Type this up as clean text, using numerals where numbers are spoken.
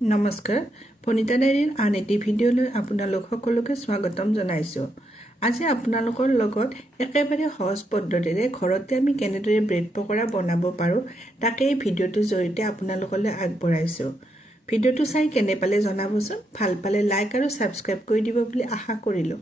নমস্কাৰ পনিতা ডায়েৰীৰ আন এটি ভিডিঅ'লৈ আপোনালোক সকলোকে স্বাগতম জনাইছোঁ। আজি আপোনালোকৰ লগত একেবাৰে সহজ পদ্ধতিৰে ঘৰতে আমি কেনেদৰে ব্ৰেড পকৰা বনাব পাৰোঁ তাকে এই ভিডিঅ'টোৰ জৰিয়তে আপোনালোকলৈ আগবঢ়াইছোঁ। ভিডিঅ'টো চাই কেনে পালে জনাবচোন। ভাল পালে লাইক আৰু ছাবস্ক্ৰাইব কৰি দিব বুলি আশা কৰিলোঁ।